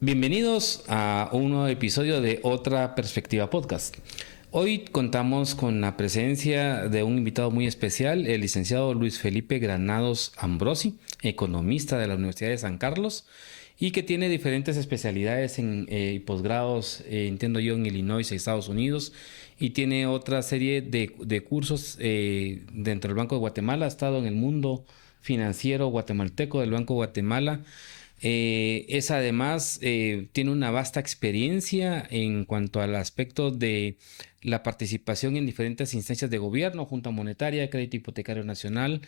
Bienvenidos a un nuevo episodio de Otra Perspectiva Podcast. Hoy contamos con la presencia de un invitado muy especial, el licenciado Luis Felipe Granados Ambrosi, economista de la Universidad de San Carlos y que tiene diferentes especialidades y posgrados, entiendo yo, en Illinois, Estados Unidos, y tiene otra serie de cursos dentro del Banco de Guatemala. Ha estado en el mundo financiero guatemalteco del Banco de Guatemala. Es además, tiene una vasta experiencia en cuanto al aspecto de la participación en diferentes instancias de gobierno, Junta Monetaria, Crédito Hipotecario Nacional,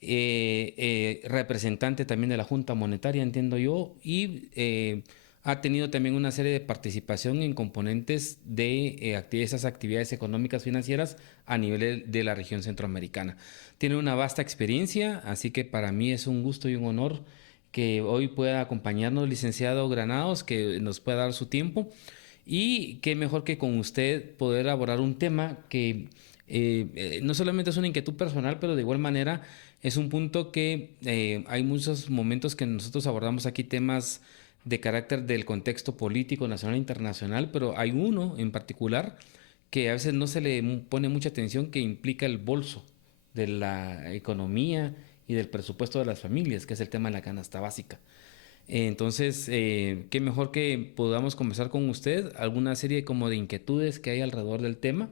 representante también de la Junta Monetaria, entiendo yo, y ha tenido también una serie de participación en componentes de esas actividades económicas financieras a nivel de la región centroamericana. Tiene una vasta experiencia, así que para mí es un gusto y un honor que hoy pueda acompañarnos, licenciado Granados, que nos pueda dar su tiempo. Y qué mejor que con usted poder abordar un tema que no solamente es una inquietud personal, pero de igual manera es un punto que hay muchos momentos que nosotros abordamos aquí temas de carácter del contexto político nacional e internacional, pero hay uno en particular que a veces no se le pone mucha atención, que implica el bolso de la economía y del presupuesto de las familias, que es el tema de la canasta básica. Entonces, qué mejor que podamos conversar con usted alguna serie como de inquietudes que hay alrededor del tema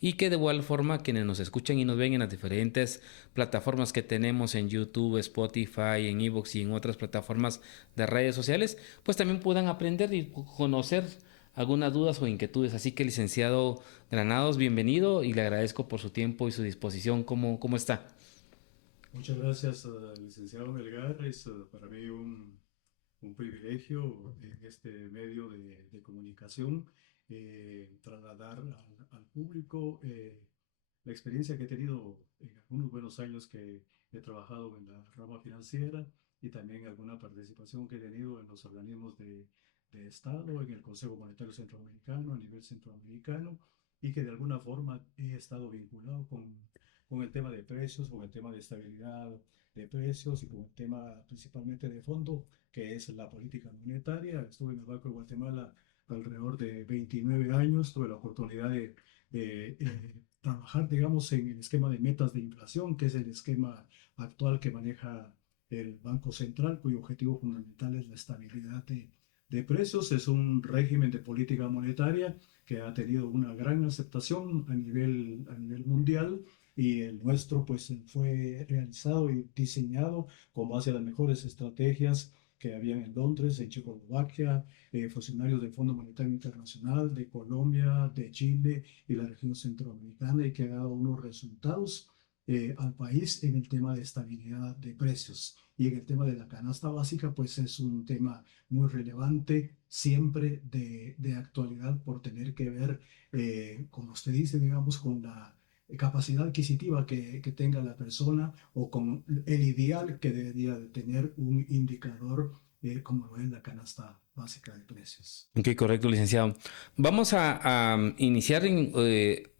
y que de igual forma quienes nos escuchan y nos ven en las diferentes plataformas que tenemos en YouTube, Spotify, en Evox y en otras plataformas de redes sociales, pues también puedan aprender y conocer algunas dudas o inquietudes. Así que, licenciado Granados, bienvenido y le agradezco por su tiempo y su disposición. ¿Cómo está? Muchas gracias, licenciado Melgar. Es para mí un privilegio en este medio de comunicación trasladar al público la experiencia que he tenido en algunos buenos años que he trabajado en la rama financiera y también alguna participación que he tenido en los organismos de Estado, en el Consejo Monetario Centroamericano, a nivel centroamericano, y que de alguna forma he estado vinculado con el tema de precios, con el tema de estabilidad de precios y con el tema principalmente de fondo, que es la política monetaria. Estuve en el Banco de Guatemala alrededor de 29 años, tuve la oportunidad de trabajar, digamos, en el esquema de metas de inflación, que es el esquema actual que maneja el Banco Central, cuyo objetivo fundamental es la estabilidad de precios. Es un régimen de política monetaria que ha tenido una gran aceptación a nivel mundial, y el nuestro pues fue realizado y diseñado con base a las mejores estrategias que habían en Londres, en Checoslovaquia, funcionarios del Fondo Monetario Internacional, de Colombia, de Chile y la región centroamericana, y que ha dado unos resultados al país en el tema de estabilidad de precios. Y en el tema de la canasta básica, pues es un tema muy relevante, siempre de actualidad, por tener que ver, como usted dice, digamos, con la capacidad adquisitiva que tenga la persona, o con el ideal que debería de tener un indicador como lo es la canasta básica de precios. Ok, correcto, licenciado. Vamos a iniciar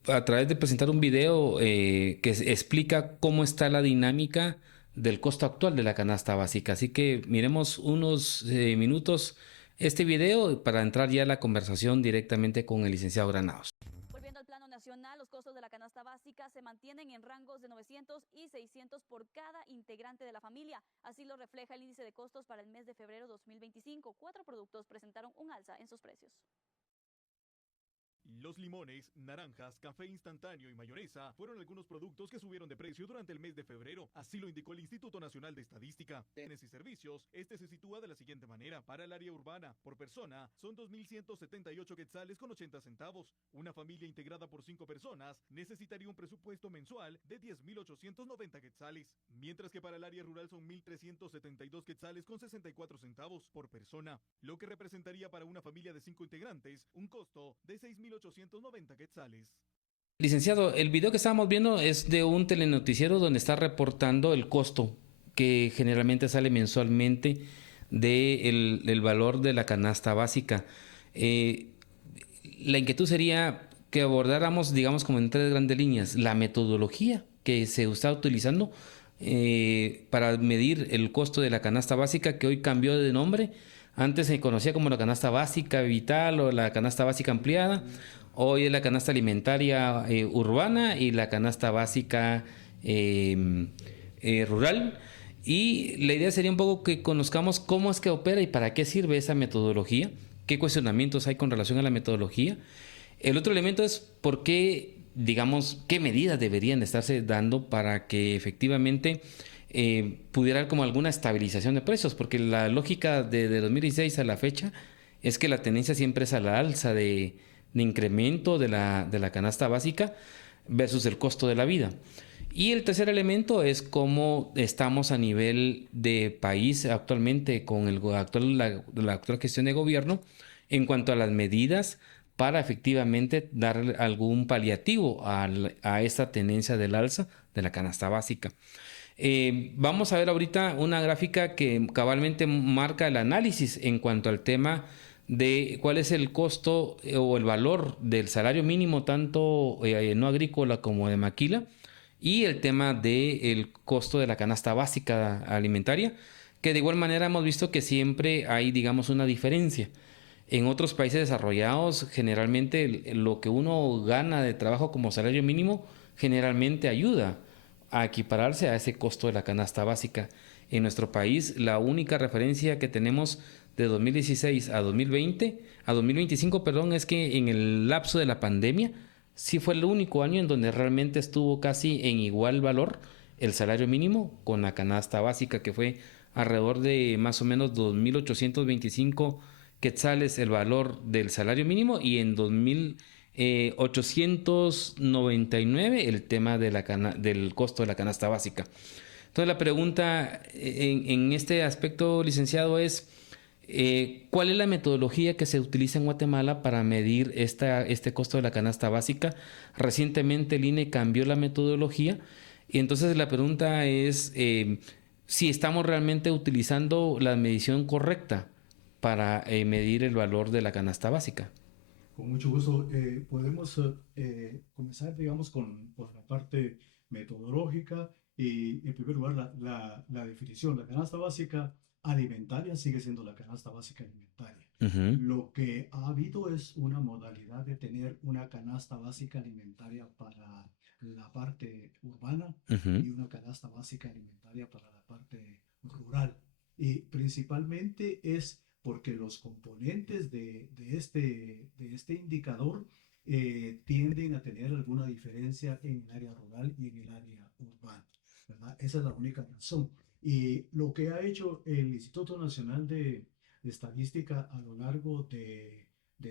a través de presentar un video que explica cómo está la dinámica del costo actual de la canasta básica. Así que miremos unos minutos este video para entrar ya a la conversación directamente con el licenciado Granados. Volviendo al plano nacional, los costos de la canasta básica se mantienen en rangos de 900 y 600 por cada integrante de la familia. Así lo refleja el índice de costos para el mes de febrero 2025. 4 productos presentaron un alza en sus precios. Los limones, naranjas, café instantáneo y mayonesa fueron algunos productos que subieron de precio durante el mes de febrero. Así lo indicó el Instituto Nacional de Estadística. Bienes y servicios, este se sitúa de la siguiente manera. Para el área urbana, por persona, son 2.178 quetzales con 80 centavos. Una familia integrada por 5 personas necesitaría un presupuesto mensual de 10.890 quetzales. Mientras que para el área rural son 1.372 quetzales con 64 centavos por persona, lo que representaría para una familia de 5 integrantes un costo de 6.890 quetzales. Licenciado, el video que estábamos viendo es de un telenoticiero donde está reportando el costo que generalmente sale mensualmente del valor de la canasta básica. Eh, la inquietud sería que abordáramos, digamos, como en tres grandes líneas, la metodología que se está utilizando para medir el costo de la canasta básica, que hoy cambió de nombre Antes se conocía como la canasta básica vital o la canasta básica ampliada. Hoy es la canasta alimentaria urbana y la canasta básica rural. Y la idea sería un poco que conozcamos cómo es que opera y para qué sirve esa metodología, qué cuestionamientos hay con relación a la metodología. El otro elemento es por qué, digamos, qué medidas deberían estarse dando para que efectivamente pudiera haber como alguna estabilización de precios, porque la lógica de 2016 a la fecha es que la tendencia siempre es a la alza de incremento de la canasta básica versus el costo de la vida. Y el tercer elemento es cómo estamos a nivel de país actualmente con la actual gestión de gobierno en cuanto a las medidas para efectivamente dar algún paliativo a esta tendencia del alza de la canasta básica. Vamos a ver ahorita una gráfica que cabalmente marca el análisis en cuanto al tema de cuál es el costo o el valor del salario mínimo tanto no agrícola como de maquila y el tema del costo de la canasta básica alimentaria, que de igual manera hemos visto que siempre hay, digamos, una diferencia. En otros países desarrollados, generalmente lo que uno gana de trabajo como salario mínimo generalmente ayuda a equipararse a ese costo de la canasta básica. En nuestro país, la única referencia que tenemos de 2016 a 2025, perdón, es que en el lapso de la pandemia sí fue el único año en donde realmente estuvo casi en igual valor el salario mínimo con la canasta básica, que fue alrededor de más o menos 2.825 quetzales el valor del salario mínimo y en 2.899 el tema de del costo de la canasta básica. Entonces la pregunta en este aspecto, licenciado, es ¿cuál es la metodología que se utiliza en Guatemala para medir este costo de la canasta básica? Recientemente el INE cambió la metodología y entonces la pregunta es si estamos realmente utilizando la medición correcta para medir el valor de la canasta básica. Con mucho gusto. Podemos comenzar, digamos, por la parte metodológica y, en primer lugar, la definición. La canasta básica alimentaria sigue siendo la canasta básica alimentaria. Lo que ha habido es una modalidad de tener una canasta básica alimentaria para la parte urbana y una canasta básica alimentaria para la parte rural. Y principalmente es porque los componentes de este indicador tienden a tener alguna diferencia en el área rural y en el área urbana, ¿verdad? Esa es la única razón. Y lo que ha hecho el Instituto Nacional de Estadística a lo largo de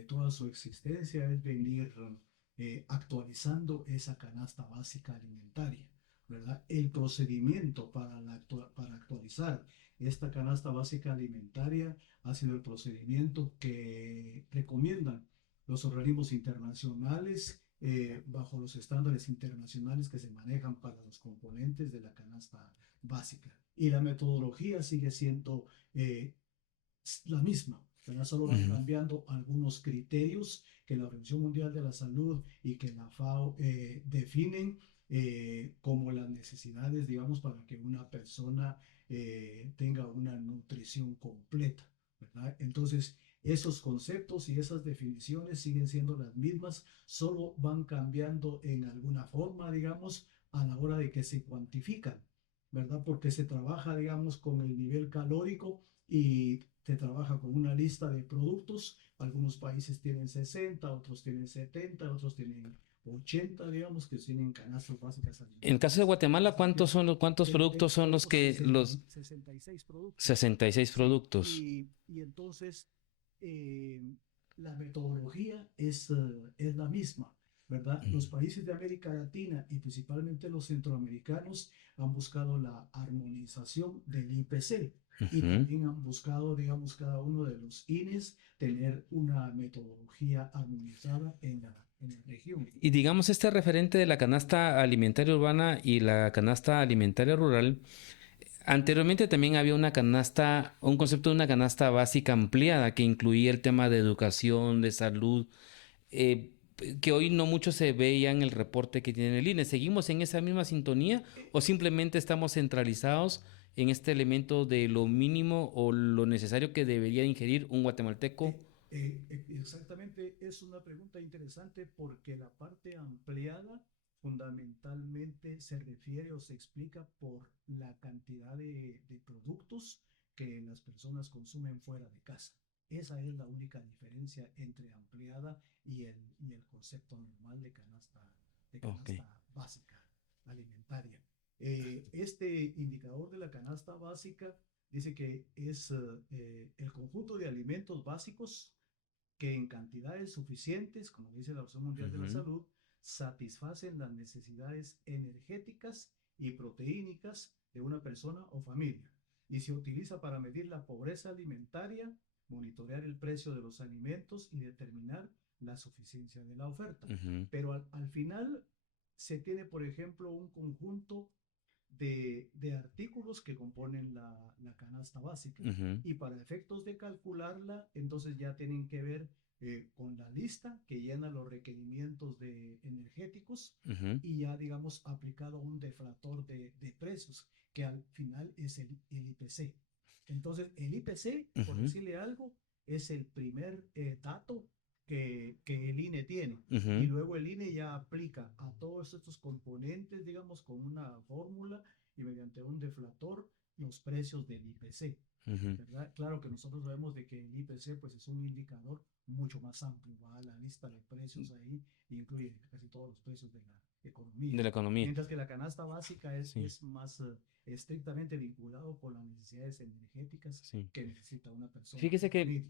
toda su existencia es venir actualizando esa canasta básica alimentaria, ¿verdad? El procedimiento para actualizar esta canasta básica alimentaria ha sido el procedimiento que recomiendan los organismos internacionales bajo los estándares internacionales que se manejan para los componentes de la canasta básica. Y la metodología sigue siendo la misma, ¿verdad? Solo van cambiando algunos criterios que la Organización Mundial de la Salud y que la FAO definen como las necesidades, digamos, para que una persona tenga una nutrición completa, ¿verdad? Entonces, esos conceptos y esas definiciones siguen siendo las mismas, solo van cambiando en alguna forma, digamos, a la hora de que se cuantifican, ¿verdad? Porque se trabaja, digamos, con el nivel calórico y se trabaja con una lista de productos. Algunos países tienen 60, otros tienen 70, otros tienen 80, digamos, que tienen canastas básicas alimentarias. En el caso de Guatemala, ¿cuántos productos son los que 66 productos. 66 productos. Y entonces la metodología es la misma, ¿verdad? Los países de América Latina y principalmente los centroamericanos han buscado la armonización del IPC y también han buscado, digamos, cada uno de los INES tener una metodología armonizada en la región. Y digamos, este referente de la canasta alimentaria urbana y la canasta alimentaria rural, anteriormente también había un concepto de una canasta básica ampliada que incluía el tema de educación, de salud, que hoy no mucho se veía en el reporte que tiene el INE. ¿Seguimos en esa misma sintonía o simplemente estamos centralizados en este elemento de lo mínimo o lo necesario que debería ingerir un guatemalteco? Exactamente, es una pregunta interesante porque la parte ampliada fundamentalmente se refiere o se explica por la cantidad de productos que las personas consumen fuera de casa. Esa es la única diferencia entre ampliada y el concepto normal de Ok. canasta básica alimentaria. Este indicador de la canasta básica dice que es el conjunto de alimentos básicos que en cantidades suficientes, como dice la Organización Mundial de la Ujú, Salud, satisfacen las necesidades energéticas y proteínicas de una persona o familia. Y se utiliza para medir la pobreza alimentaria, monitorear el precio de los alimentos y determinar la suficiencia de la oferta. ujú, Pero al final se tiene, por ejemplo, un conjunto de artículos que componen la canasta básica. ujú, Y para efectos de calcularla, entonces ya tienen que ver con la lista que llena los requerimientos energéticos ujú, y ya, digamos, aplicado un deflator de precios, que al final es el IPC. Entonces, el IPC, por ujú, decirle algo, es el primer dato que el INE tiene. Y ujú, luego el INE ya aplica a todos estos componentes, digamos, con una fórmula y mediante un deflator los precios del IPC. ujú. ¿Verdad? Claro que nosotros sabemos de que el IPC pues, es un indicador mucho más amplio, va a la lista de precios ahí e incluye casi todos los precios de la economía. De la economía. Mientras que la canasta básica Sí, es más estrictamente vinculado por las necesidades energéticas sí. que necesita una persona o Fíjese que familia.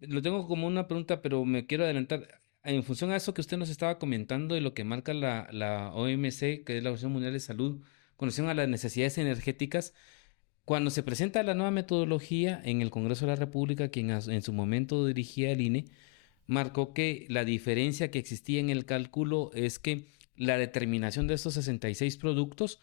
lo tengo como una pregunta, pero me quiero adelantar. En función a eso que usted nos estaba comentando y lo que marca la OMC, que es la Organización Mundial de Salud, con relación a las necesidades energéticas, cuando se presenta la nueva metodología en el Congreso de la República, quien en su momento dirigía el INE, marcó que la diferencia que existía en el cálculo es que la determinación de estos 66 productos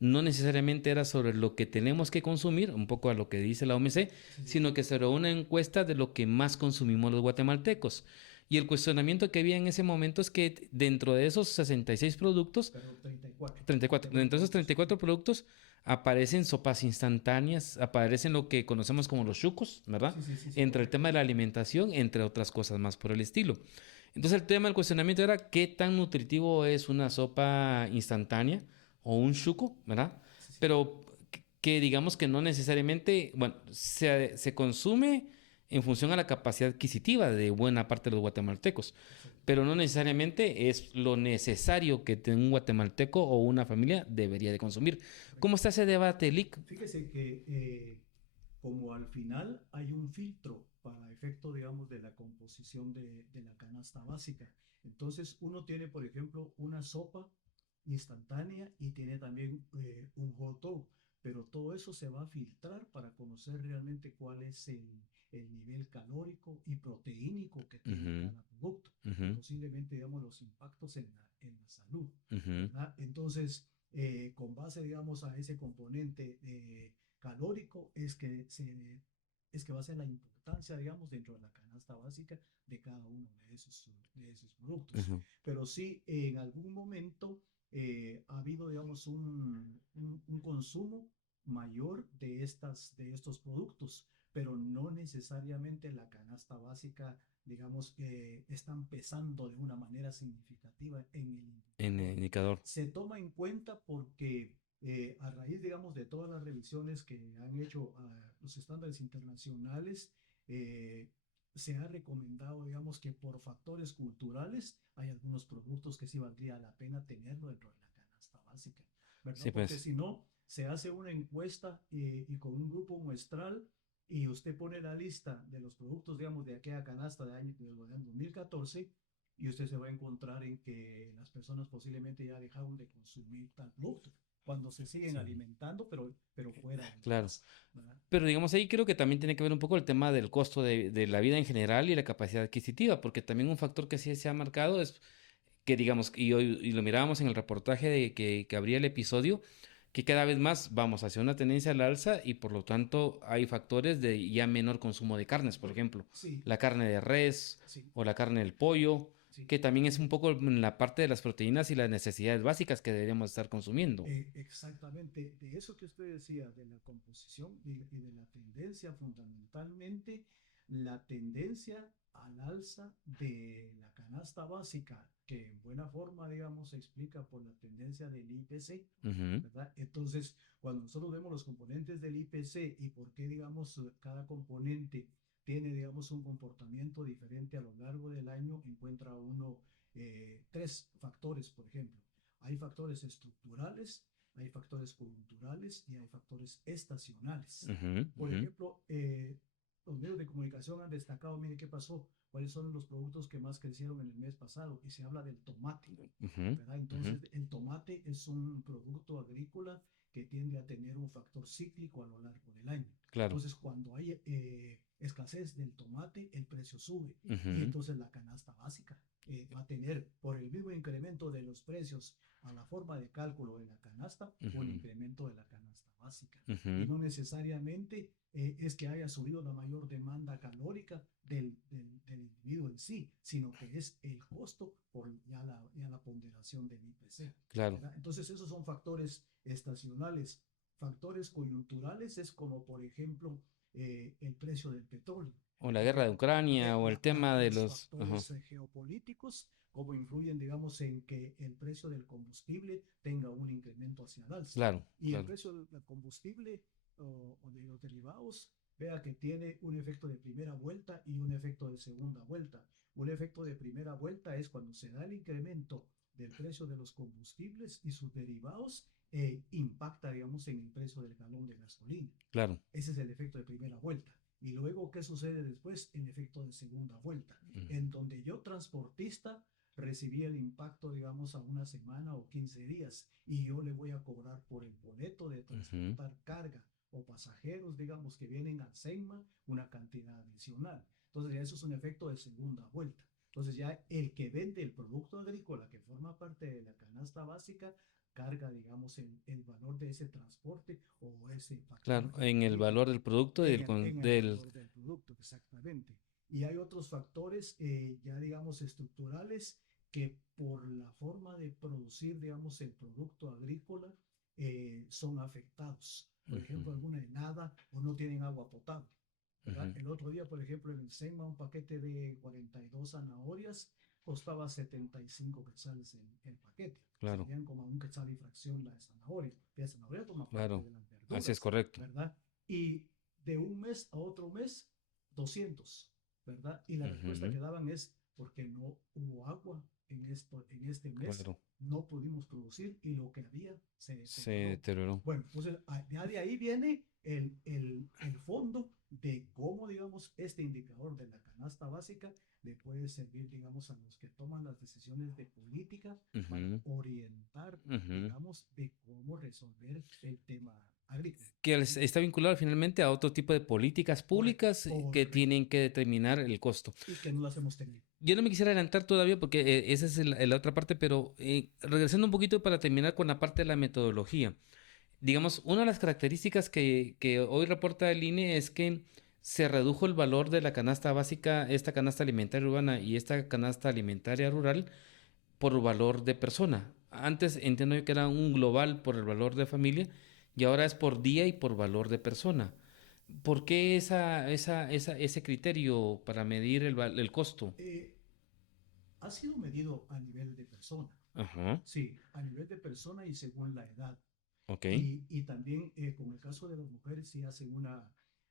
no necesariamente era sobre lo que tenemos que consumir, un poco a lo que dice la OMC, Sí, sí, sino que sobre una encuesta de lo que más consumimos los guatemaltecos. Y el cuestionamiento que había en ese momento es que dentro de esos 66 productos, pero 34. 34, dentro de esos Productos. 34 productos aparecen sopas instantáneas, aparecen lo que conocemos como los chucos, ¿verdad? Sí, sí, sí, sí, Entre el correcto. tema de la alimentación, entre otras cosas más por el estilo. Entonces el tema del cuestionamiento era qué tan nutritivo es una sopa instantánea o un chuco, ¿verdad? Sí, sí. Pero que digamos que no necesariamente, bueno, se consume en función a la capacidad adquisitiva de buena parte de los guatemaltecos, Exacto. pero no necesariamente es lo necesario que un guatemalteco o una familia debería de consumir. ¿Cómo está ese debate, Lick? Fíjese que como al final hay un filtro para efecto, digamos, de la composición de la canasta básica. Entonces uno tiene, por ejemplo, una sopa instantánea y tiene también un hot dog, pero todo eso se va a filtrar para conocer realmente cuál es el nivel calórico y proteínico que tiene Ujú, cada producto y ujú, posiblemente, digamos, los impactos en la salud, ujú, ¿verdad? Entonces, con base, digamos, a ese componente calórico es que va a ser la importancia, digamos, dentro de la canasta básica de cada uno de esos productos. ujú, Pero sí, en algún momento ha habido, digamos, un consumo mayor de estos productos, pero no necesariamente la canasta básica, digamos, están pesando de una manera significativa en el en el indicador. indicador. Se toma en cuenta porque a raíz, digamos, de todas las revisiones que han hecho los estándares internacionales, se ha recomendado, digamos, que por factores culturales hay algunos productos que sí valdría la pena tenerlo dentro de la canasta básica, ¿verdad? Sí, Porque pues. si no, se hace una encuesta y con un grupo muestral y usted pone la lista de los productos, digamos, de aquella canasta de año 2014 y usted se va a encontrar en que las personas posiblemente ya dejaron de consumir tal producto cuando se siguen Sí, alimentando, pero fuera de la claro. casa, ¿verdad? Pero digamos ahí creo que también tiene que ver un poco el tema del costo de la vida en general y la capacidad adquisitiva, porque también un factor que sí se ha marcado es que digamos, y lo mirábamos en el reportaje que abría el episodio, que cada vez más vamos hacia una tendencia al alza y por lo tanto hay factores de ya menor consumo de carnes, por ejemplo, Sí, la carne de res sí, o la carne del pollo, sí. que también es un poco en la parte de las proteínas y las necesidades básicas que deberíamos estar consumiendo. Exactamente, de eso que usted decía, de la composición y de la tendencia, fundamentalmente la tendencia al alza de la canasta básica, que en buena forma, digamos, se explica por la tendencia del IPC, Ujú, ¿verdad? Entonces, cuando nosotros vemos los componentes del IPC y por qué, digamos, cada componente tiene, digamos, un comportamiento diferente a lo largo del año, encuentra uno tres factores, por ejemplo. Hay factores estructurales, hay factores coyunturales y hay factores estacionales. ujú, Por ujú, ejemplo, los medios de comunicación han destacado, mire qué pasó, cuáles son los productos que más crecieron en el mes pasado, y se habla del tomate, ujú, ¿verdad? ujú. Entonces, el tomate es un producto agrícola que tiende a tener un factor cíclico a lo largo del año. Claro. Entonces, cuando hay escasez del tomate, el precio sube y Ujú, entonces la canasta básica va a tener, por el mismo incremento de los precios a la forma de cálculo de la canasta, un ujú, incremento de la canasta básica. Y ujú. no necesariamente es que haya subido la mayor demanda calórica del individuo en sí, sino que es el costo por ya la ponderación del IPC. Claro. ¿Verdad? Entonces esos son factores estacionales. Factores coyunturales es como, por ejemplo, el precio del petróleo. O la guerra de Ucrania o el tema de Los los... Ajá. factores geopolíticos, como influyen, digamos, en que el precio del combustible tenga un incremento hacia el alza. Claro, Y el claro. precio del combustible o de los derivados, vea que tiene un efecto de primera vuelta y un efecto de segunda vuelta. Un efecto de primera vuelta es cuando se da el incremento del precio de los combustibles y sus derivados, impacta, digamos, en el precio del galón de gasolina. Claro. Ese es el efecto de primera vuelta. Y luego, ¿qué sucede después? El efecto de segunda vuelta, en donde yo, transportista, recibí el impacto, digamos, a una semana o 15 días, y yo le voy a cobrar por el boleto de Ujú. transportar carga o pasajeros, digamos, que vienen al SEIMA, una cantidad adicional. Entonces, ya eso es un efecto de segunda vuelta. Entonces, ya el que vende el producto agrícola que forma parte de la canasta básica carga, digamos, el valor de ese transporte o ese factor Claro, en el valor geopolítico del producto y en el del... valor del producto, exactamente. Y hay otros factores, ya digamos, estructurales, que por la forma de producir, digamos, el producto agrícola, son afectados. Por Ujú, ejemplo, alguna helada o no tienen agua potable, ¿verdad? ujú. El otro día, por ejemplo, en el SEMA, un paquete de 42 zanahorias costaba 75 quetzales el paquete. Claro, Serían como un quetzal y fracción la zanahoria. La zanahoria toma parte claro. de las Así es verduras, correcto. ¿verdad? Y de un mes a otro mes, 200, ¿verdad? Y la respuesta Ujú, que daban es porque no hubo agua en este mes, claro. no pudimos producir y lo que había se Se deterioró. deterioró. Bueno, entonces ya de ahí viene el fondo de cómo, digamos, este indicador de la canasta básica le puede servir, digamos, a los que toman las decisiones de política para Ujú, orientar, ujú. digamos, de cómo resolver el tema agrícola. Que ¿Sí? está vinculado finalmente a otro tipo de políticas públicas que Correcto. tienen que determinar el costo. Y que no las hemos tenido. Yo no me quisiera adelantar todavía porque esa es la otra parte, pero regresando un poquito para terminar con la parte de la metodología. Digamos, una de las características que hoy reporta el INE es que se redujo el valor de la canasta básica, esta canasta alimentaria urbana y esta canasta alimentaria rural por valor de persona. Antes entiendo yo que era un global por el valor de familia y ahora es por día y por valor de persona. ¿Por qué ese criterio para medir el costo? Eh, ha sido medido a nivel de persona. Ajá, Sí, a nivel de persona y según la edad. ok. Y también, con el caso de las mujeres, sí hacen una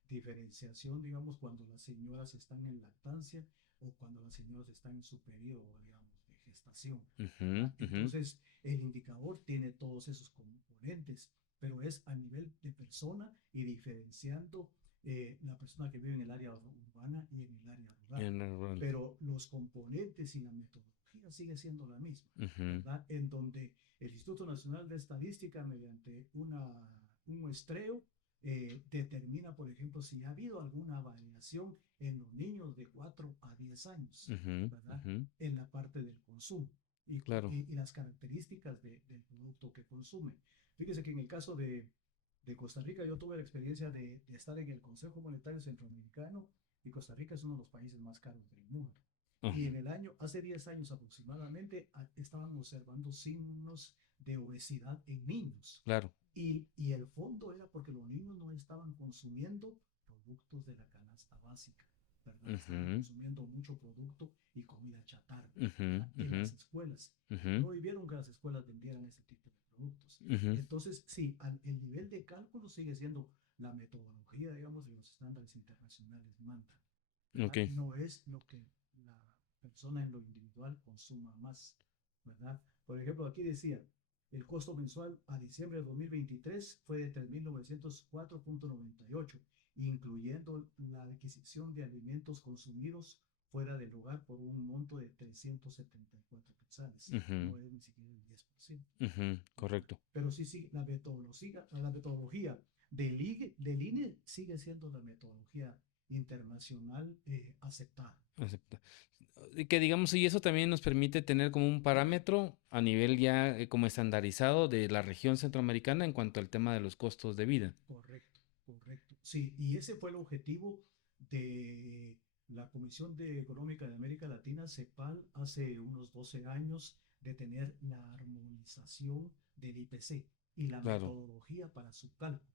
diferenciación, digamos, cuando las señoras están en lactancia o cuando las señoras están en su periodo, digamos, de gestación, Ujú, ¿verdad? ujú, Entonces, el indicador tiene todos esos componentes, pero es a nivel de persona y diferenciando la persona que vive en el área urbana y en el área rural. en el rural. Pero los componentes y la metodología sigue siendo la misma, Ujú, ¿verdad? En donde el Instituto Nacional de Estadística, mediante un muestreo, determina, por ejemplo, si ha habido alguna variación en los niños de 4 a 10 años, ujú, ¿verdad? ujú, En la parte del consumo claro. y las características del producto que consumen. Fíjese que en el caso de Costa Rica, yo tuve la experiencia de estar en el Consejo Monetario Centroamericano, y Costa Rica es uno de los países más caros del mundo. Y en el año, hace 10 años aproximadamente, estaban observando signos de obesidad en niños. Claro. Y el fondo era porque los niños no estaban consumiendo productos de la canasta básica, ¿verdad? Estaban consumiendo mucho producto y comida chatarra, ¿verdad? En las escuelas. Prohibieron que las escuelas vendieran ese tipo de productos. Entonces, sí, el nivel de cálculo sigue siendo la metodología, digamos, de los estándares internacionales mandan. Okay. No es lo que la persona en lo individual consuma más, ¿verdad? Por ejemplo, aquí decía, el costo mensual a diciembre de 2023 fue de 3.904.98, incluyendo la adquisición de alimentos consumidos fuera del hogar por un monto de 374 quetzales. No es ni siquiera el 10%. Correcto. Pero sí, la metodología del INE sigue siendo la metodología internacional aceptada. Y que digamos, y eso también nos permite tener como un parámetro a nivel ya como estandarizado de la región centroamericana en cuanto al tema de los costos de vida. Correcto. Sí, y ese fue el objetivo de la Comisión Económica de América Latina, CEPAL, hace unos 12 años, de tener la armonización del IPC y la metodología para su cálculo.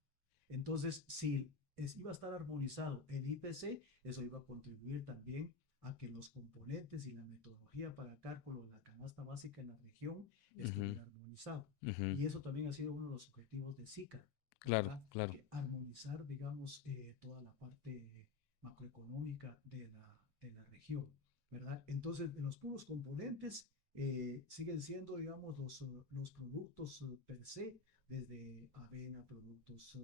Entonces, si iba a estar armonizado el IPC, eso iba a contribuir también a que los componentes y la metodología para el cálculo de la canasta básica en la región estuviera armonizado. Y eso también ha sido uno de los objetivos de SICA. Claro. Armonizar, digamos, toda la parte macroeconómica de la región, ¿verdad? Entonces, de los puros componentes siguen siendo, digamos, los productos per se, desde avena, productos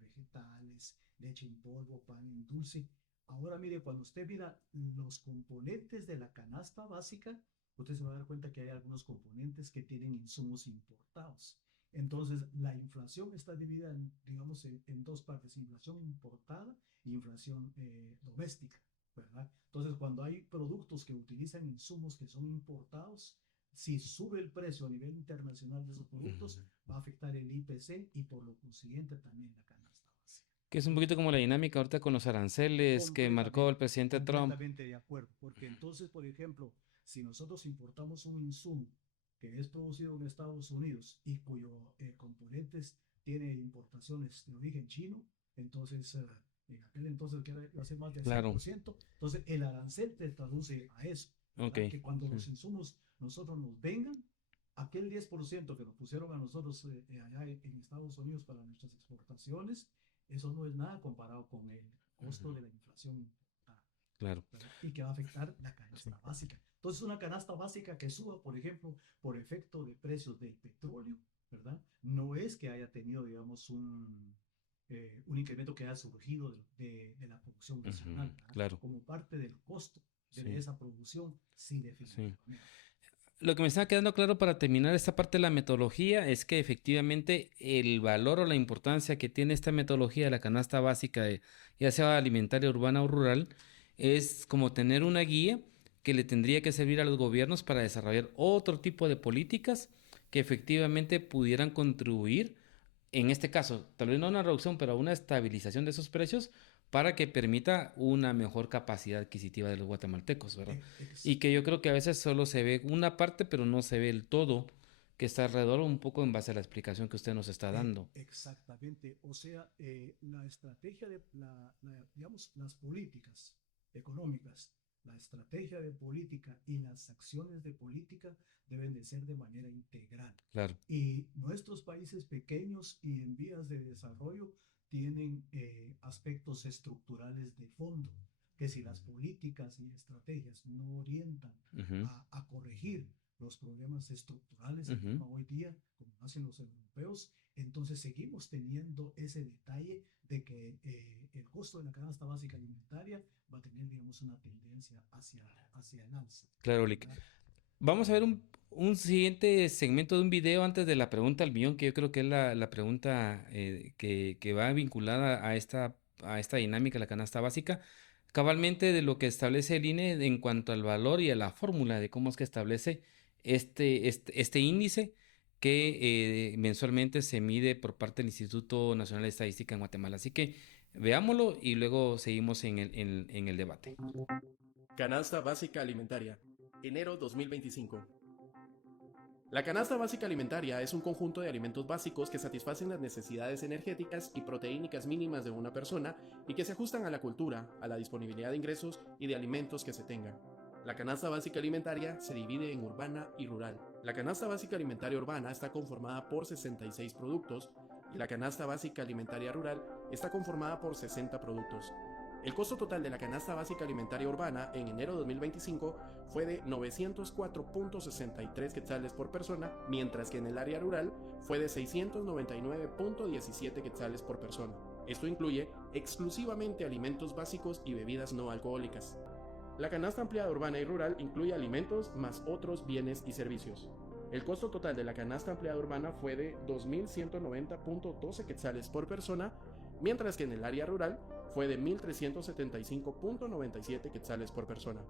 vegetales, leche en polvo, pan en dulce. Ahora, mire, cuando usted mira los componentes de la canasta básica, usted se va a dar cuenta que hay algunos componentes que tienen insumos importados. Entonces, la inflación está dividida, digamos, en dos partes, inflación importada e inflación doméstica, ¿verdad? Entonces, cuando hay productos que utilizan insumos que son importados, si sube el precio a nivel internacional de esos productos, va a afectar el IPC y por lo consiguiente también la canasta básica. Que es un poquito como la dinámica ahorita con los aranceles que marcó el presidente Trump. Completamente de acuerdo, porque entonces, por ejemplo, si nosotros importamos un insumo que es producido en Estados Unidos y cuyo componentes tiene importaciones de origen chino, entonces en aquel entonces que iba a ser más del 100%, entonces el arancel te traduce a eso, que cuando los insumos nosotros nos vengan, aquel 10% que nos pusieron a nosotros allá en Estados Unidos para nuestras exportaciones, eso no es nada comparado con el costo de la inflación importada. Claro. Y que va a afectar la canasta básica. Entonces, una canasta básica que suba, por ejemplo, por efecto de precios del petróleo, ¿verdad? No es que haya tenido, digamos, un incremento que haya surgido de la producción nacional, claro. Como parte del costo de esa producción, sí, definitivamente. Sí. Lo que me está quedando claro para terminar esta parte de la metodología es que efectivamente el valor o la importancia que tiene esta metodología de la canasta básica, ya sea alimentaria, urbana o rural, es como tener una guía que le tendría que servir a los gobiernos para desarrollar otro tipo de políticas que efectivamente pudieran contribuir, en este caso, tal vez no a una reducción, pero a una estabilización de esos precios para que permita una mejor capacidad adquisitiva de los guatemaltecos, ¿verdad? Y que yo creo que a veces solo se ve una parte, pero no se ve el todo que está alrededor, un poco en base a la explicación que usted nos está dando. Exactamente. O sea, la estrategia digamos, las políticas económicas, la estrategia de política y las acciones de política deben de ser de manera integral. Claro. Y nuestros países pequeños y en vías de desarrollo tienen aspectos estructurales de fondo, que si las políticas y estrategias no orientan a corregir los problemas estructurales hoy día, como hacen los europeos, entonces seguimos teniendo ese detalle de que el costo de la canasta básica alimentaria va a tener, digamos, una tendencia hacia el alza. Claro, Lick. Vamos a ver un siguiente segmento de un video antes de la pregunta al millón, que yo creo que es la pregunta que va vinculada a esta dinámica de la canasta básica, cabalmente de lo que establece el INE en cuanto al valor y a la fórmula de cómo es que establece este índice que mensualmente se mide por parte del Instituto Nacional de Estadística en Guatemala. Así que veámoslo y luego seguimos en el debate. Canasta Básica Alimentaria, enero 2025. La canasta básica alimentaria es un conjunto de alimentos básicos que satisfacen las necesidades energéticas y proteínicas mínimas de una persona y que se ajustan a la cultura, a la disponibilidad de ingresos y de alimentos que se tengan. La canasta básica alimentaria se divide en urbana y rural. La canasta básica alimentaria urbana está conformada por 66 productos y la canasta básica alimentaria rural está conformada por 60 productos. El costo total de la canasta básica alimentaria urbana en enero de 2025 fue de 904.63 quetzales por persona, mientras que en el área rural fue de 699.17 quetzales por persona. Esto incluye exclusivamente alimentos básicos y bebidas no alcohólicas. La canasta ampliada urbana y rural incluye alimentos más otros bienes y servicios. El costo total de la canasta ampliada urbana fue de 2.190.12 quetzales por persona, mientras que en el área rural fue de 1.375.97 quetzales por persona.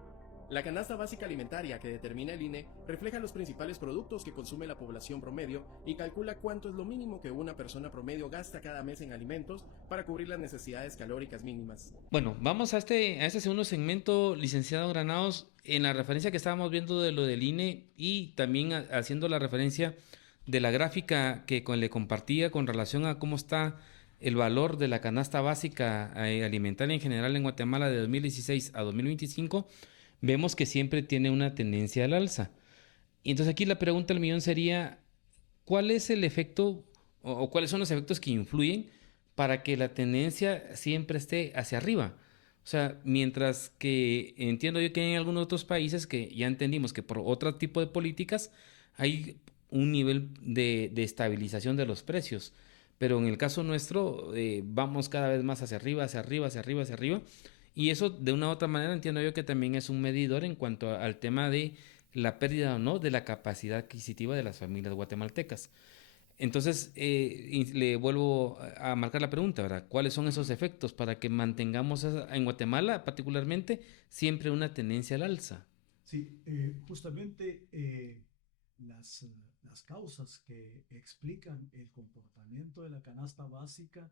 La canasta básica alimentaria que determina el INE refleja los principales productos que consume la población promedio y calcula cuánto es lo mínimo que una persona promedio gasta cada mes en alimentos para cubrir las necesidades calóricas mínimas. Bueno, vamos a este segundo segmento, licenciado Granados, en la referencia que estábamos viendo de lo del INE y también haciendo la referencia de la gráfica que le compartía con relación a cómo está el valor de la canasta básica alimentaria en general en Guatemala de 2016 a 2025, vemos que siempre tiene una tendencia al alza. Y entonces aquí la pregunta del millón sería, ¿cuál es el efecto o cuáles son los efectos que influyen para que la tendencia siempre esté hacia arriba? O sea, mientras que entiendo yo que hay algunos otros países que ya entendimos que por otro tipo de políticas hay un nivel de estabilización de los precios. Pero en el caso nuestro vamos cada vez más hacia arriba, hacia arriba, hacia arriba, hacia arriba. Y eso de una u otra manera entiendo yo que también es un medidor en cuanto al tema de la pérdida o no de la capacidad adquisitiva de las familias guatemaltecas. Entonces, le vuelvo a marcar la pregunta, ¿verdad? ¿Cuáles son esos efectos para que mantengamos en Guatemala particularmente siempre una tendencia al alza? Sí, justamente las causas que explican el comportamiento de la canasta básica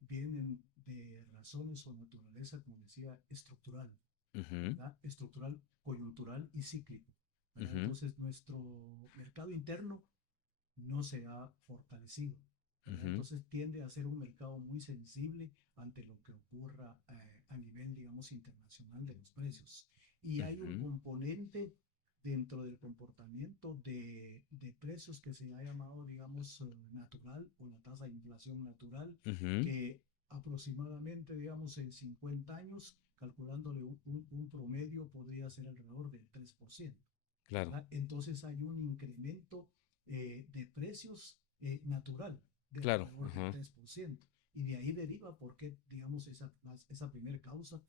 vienen de razones o naturaleza, como decía, estructural, Ujú, ¿verdad? Estructural, coyuntural y cíclico, ¿verdad? ujú, Entonces, nuestro mercado interno no se ha fortalecido, ¿verdad? ujú, Entonces tiende a ser un mercado muy sensible ante lo que ocurra a nivel, digamos, internacional de los precios. Y hay un ujú, componente dentro del comportamiento de precios que se ha llamado, digamos, natural o la tasa de inflación natural, ujú. que aproximadamente, digamos, en 50 años, calculándole un promedio, podría ser alrededor del 3%, Claro, ¿verdad? Entonces hay un incremento de precios natural de claro, alrededor del ajá, 3%. Y de ahí deriva porque, digamos, esa primera causa,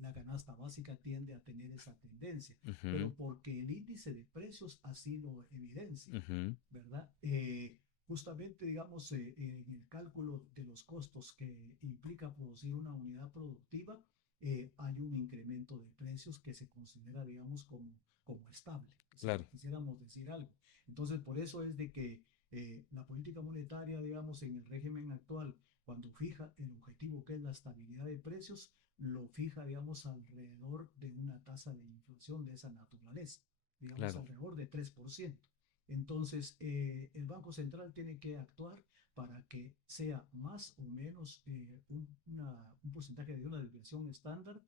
la canasta básica tiende a tener esa tendencia, ujú, pero porque el índice de precios así lo evidencia, ujú, ¿verdad? Justamente, digamos, en el cálculo de los costos que implica producir una unidad productiva, hay un incremento de precios que se considera, digamos, como estable, si claro, quisiéramos decir algo. Entonces, por eso es de que la política monetaria, digamos, en el régimen actual, cuando fija el objetivo que es la estabilidad de precios, lo fija, digamos, alrededor de una tasa de inflación de esa naturaleza, digamos, claro, alrededor de 3%. Entonces, el Banco Central tiene que actuar para que sea más o menos un porcentaje de una desviación estándar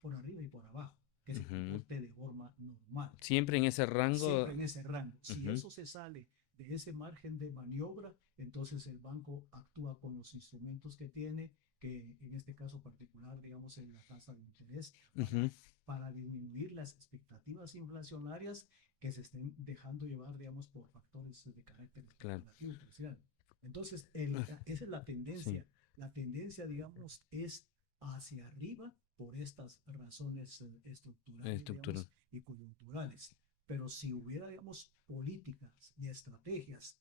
por arriba y por abajo, que se ujú. comporte de forma normal, Siempre en ese siempre rango, en ese rango. Si ujú, eso se sale de ese margen de maniobra, entonces el banco actúa con los instrumentos que tiene, que en este caso particular, digamos, en la tasa de interés, ujú, para disminuir las expectativas inflacionarias que se estén dejando llevar, digamos, por factores de carácter claro, especulativo parcial. Entonces, ah, esa es la sí, tendencia. La tendencia, digamos, es hacia arriba por estas razones estructurales, estructura, digamos, y coyunturales. Pero si hubiera, digamos, políticas y estrategias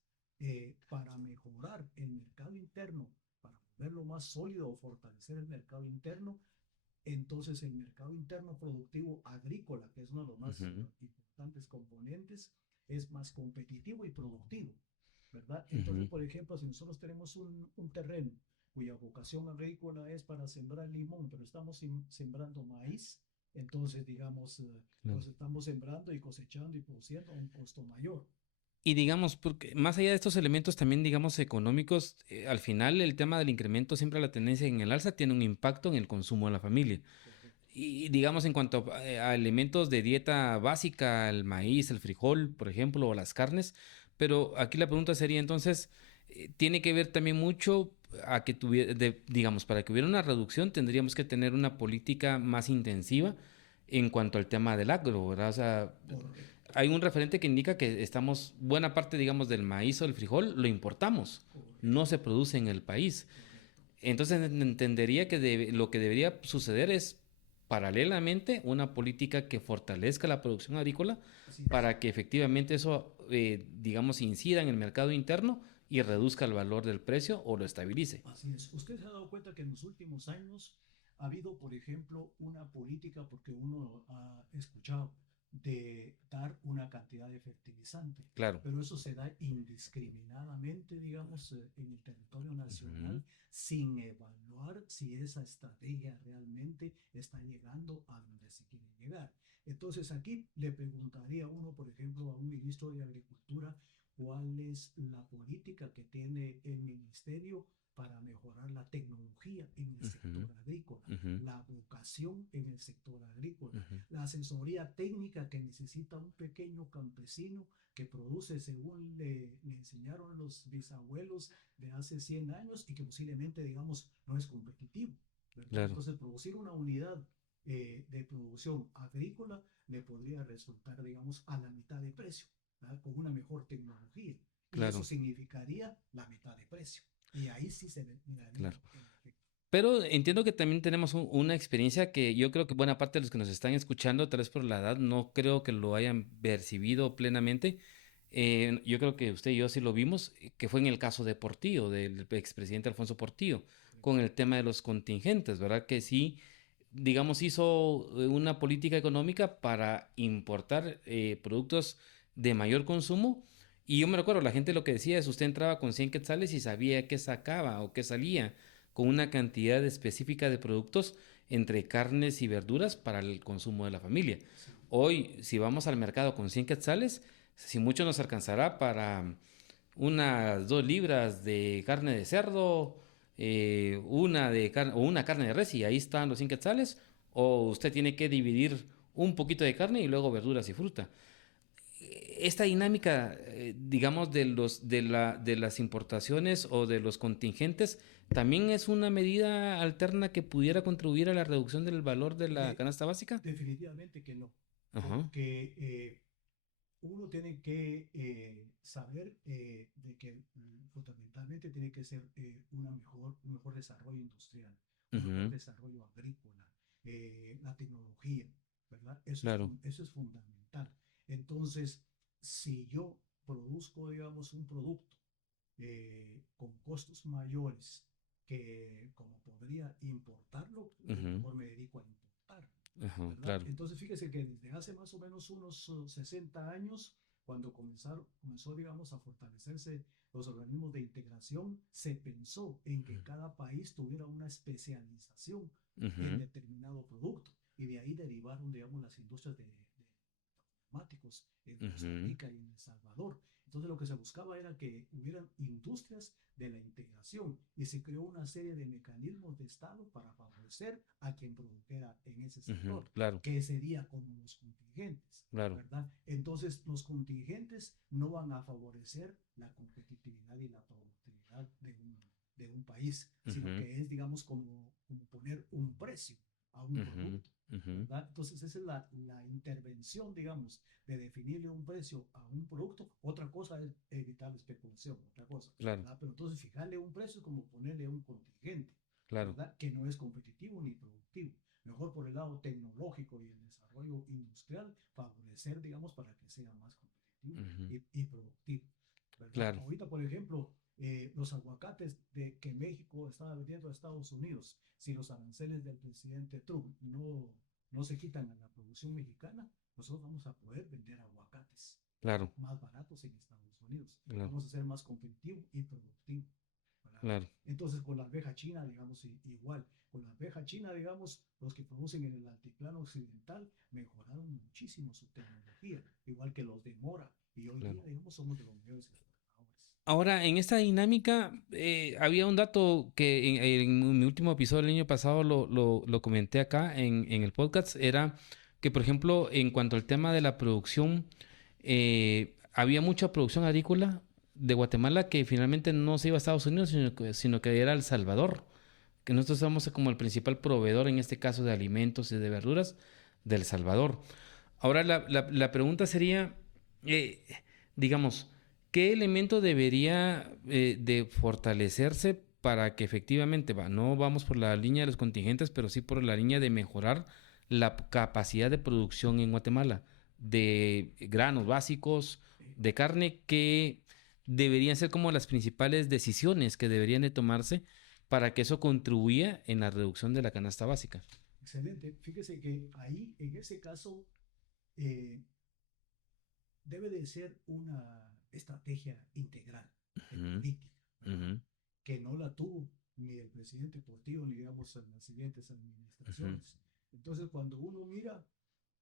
para mejorar el mercado interno, para volverlo más sólido o fortalecer el mercado interno, entonces el mercado interno productivo agrícola, que es uno de los más ujú, importantes componentes, es más competitivo y productivo, ¿verdad? Entonces, ujú, por ejemplo, si nosotros tenemos un terreno cuya vocación agrícola es para sembrar limón, pero estamos sembrando maíz, Entonces, digamos, Claro. pues estamos sembrando y cosechando y produciendo a un costo mayor. Y digamos, porque más allá de estos elementos también, digamos, económicos, al final el tema del incremento, siempre la tendencia en el alza, tiene un impacto en el consumo de la familia. Correcto. Y digamos, en cuanto a elementos de dieta básica, el maíz, el frijol, por ejemplo, o las carnes, pero aquí la pregunta sería entonces, tiene que ver también mucho a que tuviera, digamos, para que hubiera una reducción, tendríamos que tener una política más intensiva en cuanto al tema del agro, ¿verdad? O sea, Correcto. hay un referente que indica que estamos, buena parte, digamos, del maíz o el frijol lo importamos, Correcto. no se produce en el país. Correcto. Entonces entendería que lo que debería suceder es, paralelamente, una política que fortalezca la producción agrícola Así es. para que efectivamente eso, digamos, incida en el mercado interno y reduzca el valor del precio o lo estabilice. Así es. Usted se ha dado cuenta que en los últimos años ha habido, por ejemplo, una política, porque uno ha escuchado, de dar una cantidad de fertilizante, Claro. pero eso se da indiscriminadamente, digamos, en el territorio Ujú. nacional, sin evaluar si esa estrategia realmente está llegando a donde se quiere llegar. Entonces aquí le preguntaría uno, por ejemplo, a un ministro de Agricultura, cuál es la política que tiene el ministerio para mejorar la tecnología en el Ujú. sector agrícola, Ujú. la vocación en el sector agrícola, Ujú. la asesoría técnica que necesita un pequeño campesino que produce según le enseñaron los bisabuelos de hace 100 años y que posiblemente, digamos, no es competitivo, ¿verdad? Claro, Entonces, producir una unidad de producción agrícola le podría resultar, digamos, a la mitad de precio, ¿verdad? Con una mejor tecnología. Y eso claro, significaría la mitad de precio. Y ahí sí se miraría claro. el efecto. Pero entiendo que también tenemos una experiencia que yo creo que buena parte de los que nos están escuchando, tal vez por la edad, no creo que lo hayan percibido plenamente. Yo creo que usted y yo sí lo vimos, que fue en el caso de Portillo, del expresidente Alfonso Portillo, con el tema de los contingentes, ¿verdad? Que sí, digamos, hizo una política económica para importar productos de mayor consumo. Y yo me recuerdo, la gente lo que decía es, usted entraba con 100 quetzales y sabía qué sacaba o qué salía con una cantidad específica de productos entre carnes y verduras para el consumo de la familia. Sí, Hoy, si vamos al mercado con 100 quetzales, si mucho nos alcanzará para unas 2 libras de carne de cerdo, o una carne de res, y ahí están los 100 quetzales, o usted tiene que dividir un poquito de carne y luego verduras y fruta. Esta dinámica, digamos, de las importaciones o de los contingentes, también es una medida alterna que pudiera contribuir a la reducción del valor de la de, canasta básica. definitivamente que no, Ajá. porque uno tiene que saber de que fundamentalmente tiene que ser un mejor desarrollo industrial, un mejor Ujú. desarrollo agrícola, la tecnología, ¿verdad? Claro. Eso es fundamental. Entonces, si yo produzco, digamos, un producto con costos mayores que como podría importarlo, pues Ujú. mejor me dedico a importar, Ajá. ¿verdad? Claro. Entonces fíjese que desde hace más o menos unos 60 años, cuando comenzó, digamos, a fortalecerse los organismos de integración, se pensó en que cada país tuviera una especialización en Ujú. determinado producto y de ahí derivaron, digamos, las industrias de informáticos en Costa Ujú. Rica y en El Salvador. Entonces lo que se buscaba era que hubieran industrias de la integración y se creó una serie de mecanismos de Estado para favorecer a quien produjera en ese Ujú. sector, Claro. que sería como los contingentes, Claro. ¿verdad? Entonces los contingentes no van a favorecer la competitividad y la productividad de un país, sino Ujú. que es, digamos, como poner un precio a un Ujú. producto. Ujú. ¿Verdad? Entonces esa es la intervención, digamos, de definirle un precio a un producto. Otra cosa es evitar la especulación, otra cosa, Claro. ¿verdad? Pero entonces fijarle un precio es como ponerle un contingente, Claro. ¿verdad? Que no es competitivo ni productivo. Mejor por el lado tecnológico y el desarrollo industrial, favorecer, digamos, para que sea más competitivo Ujú. y productivo, ¿verdad? Claro. Ahorita, por ejemplo, los aguacates que México estaba vendiendo a Estados Unidos, si los aranceles del presidente Trump no se quitan a la producción mexicana, nosotros vamos a poder vender aguacates Claro. más baratos en Estados Unidos. Claro. Vamos a ser más competitivos y productivos, ¿verdad? Claro. Entonces, con la arveja china, digamos, igual. Con la arveja china, digamos, los que producen en el altiplano occidental mejoraron muchísimo su tecnología, igual que los de Mora. Y hoy Claro. día, digamos, somos de los mejores exportadores. Ahora, en esta dinámica, había un dato que en mi último episodio del año pasado lo comenté acá en el podcast, era que, por ejemplo, en cuanto al tema de la producción, había mucha producción agrícola de Guatemala que finalmente no se iba a Estados Unidos, sino que era El Salvador, que nosotros somos como el principal proveedor, en este caso de alimentos y de verduras, de El Salvador. Ahora la pregunta sería, eh, digamos, ¿qué elemento debería de fortalecerse para que efectivamente, no vamos por la línea de los contingentes, pero sí por la línea de mejorar la capacidad de producción en Guatemala de granos básicos, de carne, que deberían ser como las principales decisiones que deberían de tomarse para que eso contribuya en la reducción de la canasta básica? Excelente. Fíjese que ahí, en ese caso, eh, debe de ser una estrategia integral de Ujú, política, ¿verdad? ujú, Que no la tuvo ni el presidente Portillo ni digamos en las siguientes ujú. administraciones. Entonces, cuando uno mira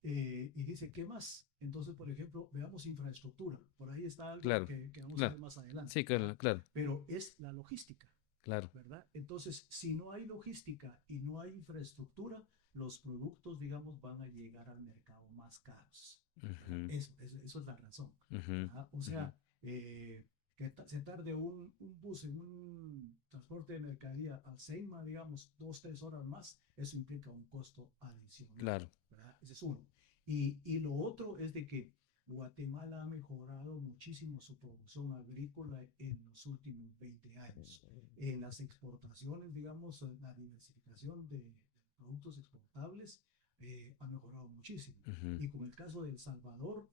y dice, ¿qué más? Entonces, por ejemplo, veamos infraestructura. Por ahí está algo Claro, que vamos a claro. ver más adelante, Sí, ¿verdad? claro, claro, Pero es la logística, claro. ¿verdad? Entonces, si no hay logística y no hay infraestructura, los productos, digamos, van a llegar al mercado más caros, ¿verdad? Ujú, Eso es la razón, ujú, ¿verdad? O ujú. sea, se tarde un bus en un transporte de mercadería al Seinma, digamos, 2, 3 horas más, eso implica un costo adicional, Claro. ¿verdad? Ese es uno. Y lo otro es de que Guatemala ha mejorado muchísimo su producción agrícola en los últimos 20 años. En las exportaciones, digamos, la diversificación de productos exportables ha mejorado muchísimo. Ujú, Y con el caso de El Salvador,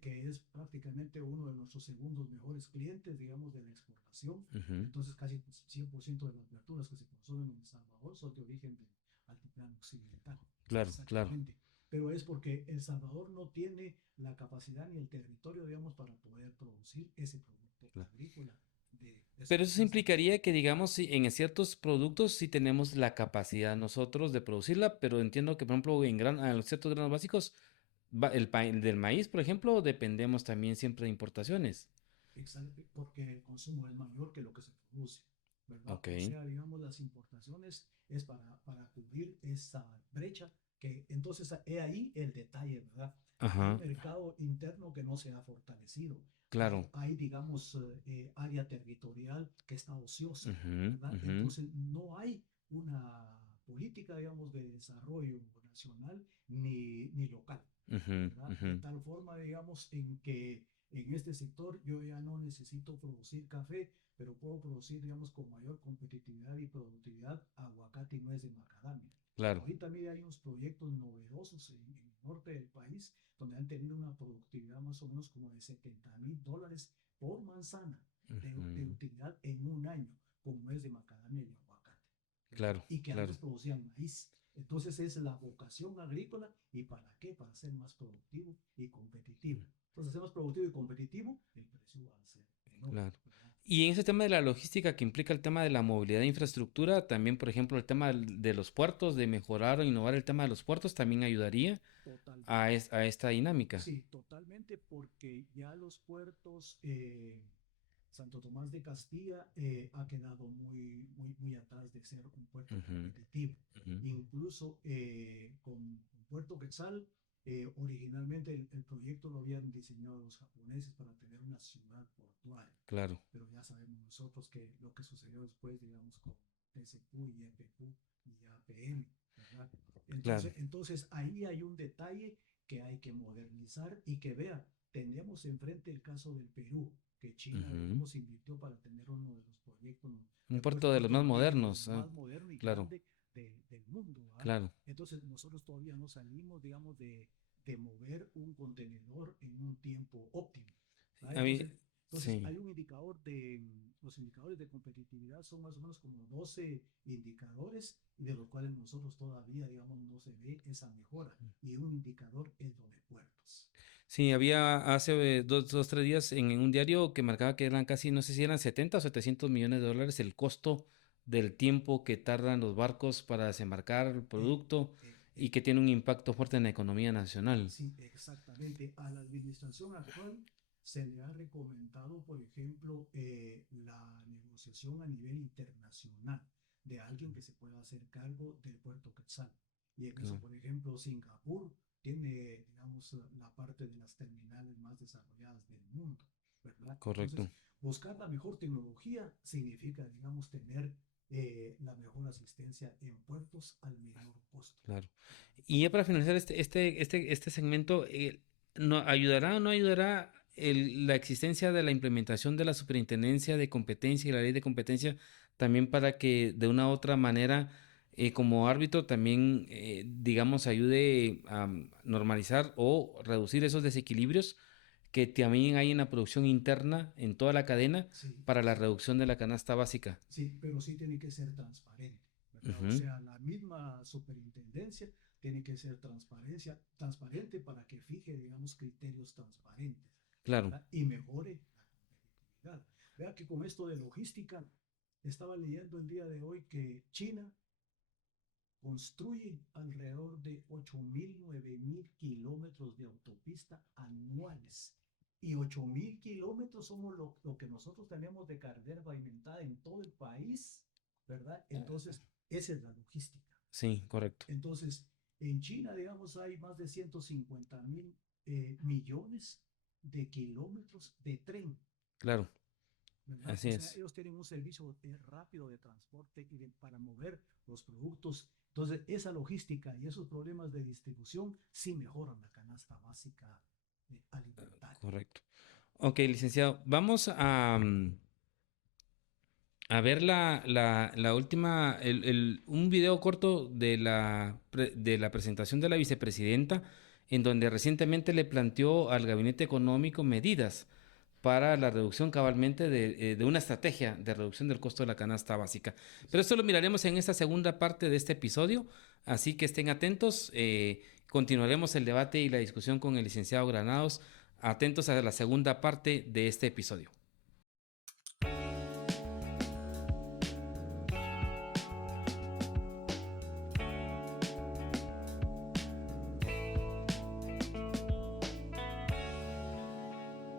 que es prácticamente uno de nuestros segundos mejores clientes, digamos, de la exportación, ujú. entonces casi 100% de las verduras que se consumen en El Salvador son de origen del altiplano occidental. Claro, claro, Exactamente. Pero es porque El Salvador no tiene la capacidad ni el territorio, digamos, para poder producir ese producto claro. agrícola de Pero esa, eso de esa implicaría que, digamos, sí, en ciertos productos sí tenemos la capacidad nosotros de producirla, pero entiendo que, por ejemplo, a los ciertos granos básicos, el del maíz, por ejemplo, dependemos también siempre de importaciones. porque el consumo es mayor que lo que se produce, ¿verdad? Ok, O sea, digamos, las importaciones es para cubrir esa brecha, que entonces he ahí el detalle, ¿verdad? Hay ajá, mercado interno que no se ha fortalecido, claro. digamos, área territorial que está ociosa, Ujú, ¿verdad? ujú, Entonces, no hay una política, digamos, de desarrollo nacional ni local, ujú, ¿verdad? ujú. De tal forma, digamos, en que en este sector yo ya no necesito producir café, pero puedo producir, digamos, con mayor competitividad y productividad aguacate y nuez de macadamia. Claro. Ahorita, mira, hay unos proyectos novedosos en el norte del país donde han tenido una productividad más o menos como de $70,000 por manzana de Ujú, utilidad en un año con nuez de macadamia y aguacate, ¿verdad? claro, Y que antes claro. producían maíz. Entonces es la vocación agrícola y ¿para qué? Para ser más productivo y competitivo. Entonces, ser más productivo y competitivo, el precio va a ser menor, Claro. ¿verdad? Y en ese tema de la logística que implica el tema de la movilidad de infraestructura, también, por ejemplo, el tema de los puertos, de mejorar o innovar el tema de los puertos, también ayudaría Totalmente. a esta dinámica. Sí, totalmente, porque ya los puertos, Santo Tomás de Castilla ha quedado muy atrás de ser un puerto Ujú, competitivo. ujú. Incluso con Puerto Quetzal, originalmente el proyecto lo habían diseñado los japoneses para tener una ciudad portuaria, Claro, pero ya sabemos nosotros que lo que sucedió después, digamos, con TCQ y EPQ y APM, ¿verdad? claro. Entonces ahí hay un detalle que hay que modernizar y que vea, tenemos enfrente el caso del Perú, que China, Ujú. digamos, invirtió para tener uno de los proyectos, Un puerto de los puertos más marítimos modernos. más moderno y Claro, grande del mundo, ¿verdad? claro. Entonces nosotros todavía no salimos, digamos, de mover un contenedor en un tiempo óptimo, ¿verdad? A mí, Entonces sí. hay un indicador los indicadores de competitividad son más o menos como 12 indicadores y de los cuales nosotros todavía, digamos, no se ve esa mejora. Y un indicador es lo de puertos. Sí, había hace 3 días en un diario que marcaba que eran casi, no sé si eran 70 o $700 millones el costo del tiempo que tardan los barcos para desembarcar el producto y que tiene un impacto fuerte en la economía nacional. Sí, exactamente. A la administración actual se le ha recomendado, por ejemplo, la negociación a nivel internacional de alguien que se pueda hacer cargo del puerto Quetzal. Y en eso, por ejemplo, Singapur tiene, digamos, la parte de las terminales más desarrolladas del mundo, ¿verdad? Correcto. Entonces, buscar la mejor tecnología significa, digamos, tener la mejor asistencia en puertos al menor costo. Claro. Y ya para finalizar este segmento, ¿no ayudará o no ayudará la existencia de la implementación de la Superintendencia de Competencia y la Ley de Competencia también para que de una u otra manera, como árbitro, también, digamos, ayude a normalizar o reducir esos desequilibrios que también hay en la producción interna, en toda la cadena, Sí, para la reducción de la canasta básica? sí, pero sí tiene que ser transparente, ¿verdad? O sea, la misma superintendencia tiene que ser transparente para que fije, digamos, criterios transparentes, Claro, ¿verdad? Y mejore la competitividad. Vea que con esto de logística, estaba leyendo el día de hoy que China construye alrededor de 8.000, 9.000 kilómetros de autopista anuales. Y 8.000 kilómetros somos lo que nosotros tenemos de carretera pavimentada en todo el país, ¿verdad? Entonces, esa es la logística. sí, correcto. Entonces, en China, digamos, hay más de 150.000 millones de kilómetros de tren, Claro, ¿verdad? así O sea, es. ellos tienen un servicio rápido de transporte y para mover los productos. Entonces, esa logística y esos problemas de distribución sí mejoran la canasta básica alimentaria. Correcto. Ok, licenciado, vamos a ver la última, un video corto de de la presentación de la vicepresidenta, en donde recientemente le planteó al Gabinete Económico medidas para la reducción cabalmente de una estrategia de reducción del costo de la canasta básica. Pero esto lo miraremos en esta segunda parte de este episodio, así que estén atentos. Continuaremos el debate y la discusión con el licenciado Granados, atentos a la segunda parte de este episodio.